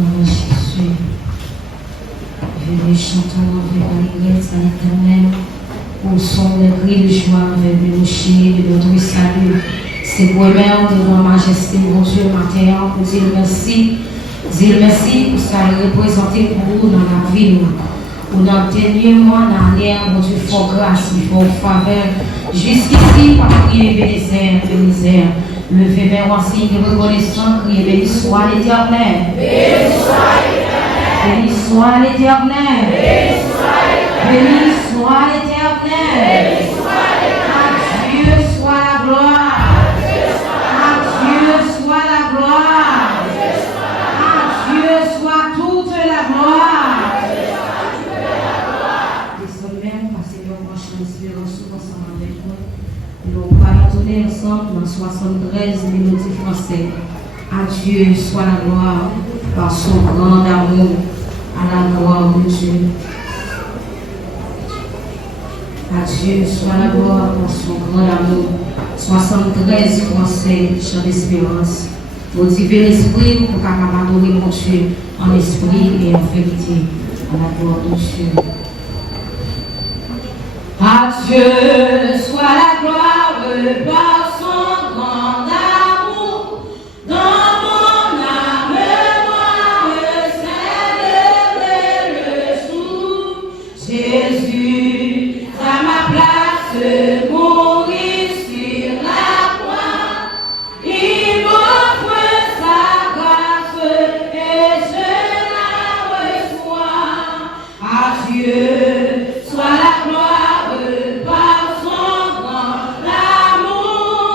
Mon Jésus, venez chantons avec l'Église à l'Éternel, au son des cris de joie, avec le rocher de notre salut. C'est pour eux-mêmes devant majesté, mon Dieu, matin, pour dire merci. Dire merci pour ça représenter pour vous dans la vie, pour dans le dernier mois d'année, mon Dieu, fort grâce, fort faveur. Jusqu'ici, par prier, bénézère, bénézère. Levez vers moi, signe de reconnaissance, criez, béni soit l'Éternel. Béni soit l'Éternel. Béni soit l'Éternel. Béni soit l'Éternel. À Dieu soit la gloire. À Dieu soit la gloire. À Dieu soit toute la gloire. Désormais, passez le prochain inspiration ensemble avec moi. Nous allons tourner ensemble dans 73 mélodies françaises. À Dieu soit la gloire par son grand amour, à la gloire de Dieu. À Dieu soit la gloire par son grand amour. 73 français, chant d'espérance. Motivez l'esprit pour capable adorer mon Dieu en esprit et en vérité, à la gloire de Dieu. À Dieu soit la gloire par son grand amour. Dans mon âme, moi célébrer le souffle. Jésus, à ma place, mourir sur la croix. Il m'offre sa grâce et je la reçois. À Dieu soit la gloire par son grand amour.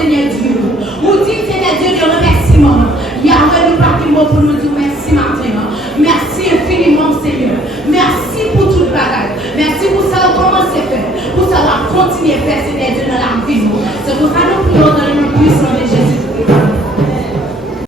Seigneur Dieu. Vous dites, Seigneur Dieu, de remerciement.